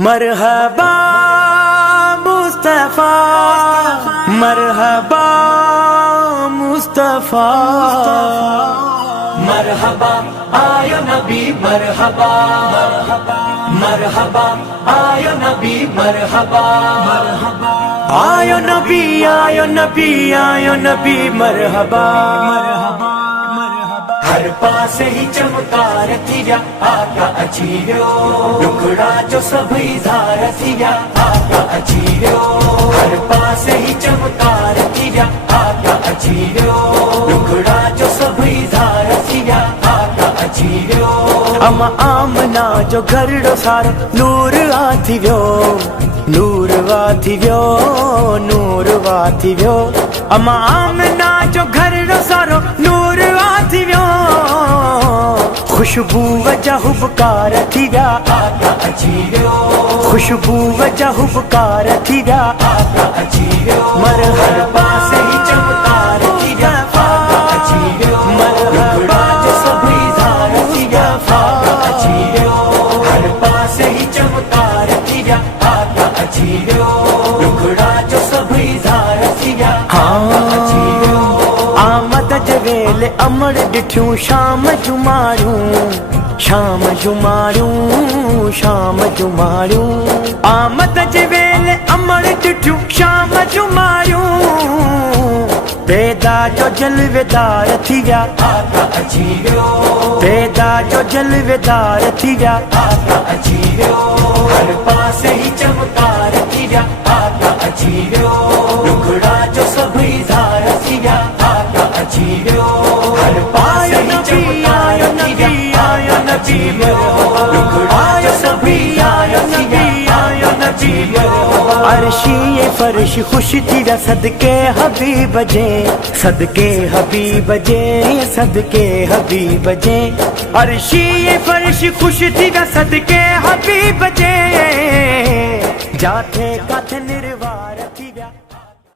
मरहबा मुस्तफा, मरहबा मुस्तफा, मरहबा आयो नबी मरहबा, मरहबा आयो नबी मरहबा, आयो नबी आयो नबी आयो नबी मरहबा। हर पासे ही चमकार थिया आका अचीरो, टुकड़ा जो सभी धार थिया आका अचीरो। हर पासे ही चमकार थिया आका अचीरो, टुकड़ा जो सभी धार थिया आका अचीरो। अमा आमना जो घरड़ो सारो नूर आथी व्यो, नूर वाथी व्यो, नूर वाथी व्यो। अमा आमना जो घरड़ो सारो नूर आथी व्यो, खुशबू वजह हुबकार थी व्या आका अचीरो, खुशबू वजह हुबकार थी व्या आका अचीरो। मरहबा से ही चमकार थिया आका अचीरो, टुकड़ा जो सभी धार थिया आका अचीरो। हर पासे ही चमकार थिया आका अचीरो, टुकड़ा जो सभी धार थिया आका अचीरो। आमद जवेल अमर डिठ्यूं शाम जुमारूं, शाम जुमारूं, शाम जुमारूं। आमद जवेल अमर डिठ्यूं शाम जुमारूं, पैदा जो जलवेदार थी व्या आका अचीरो, पैदा जो जलवेदार थी व्या आका अचीरो। हर पासे ही चमकार थिया आका अचीरो, टुकड़ा जो सभी धार थिया आका अचीरो। हर पासे ही चमकार थिया आयो नबी मरहबा, टुकड़ा जो सभी धार थिया आयो नबी मरहबा। अर्शी ये फर्श खुश थी व्या सदके हबीब जे, सदके हबीब जे, सदके हबीब जे। अर्शी ये फर्श खुश थी व्या सदके हबीब जे, जाथे काथे निर्व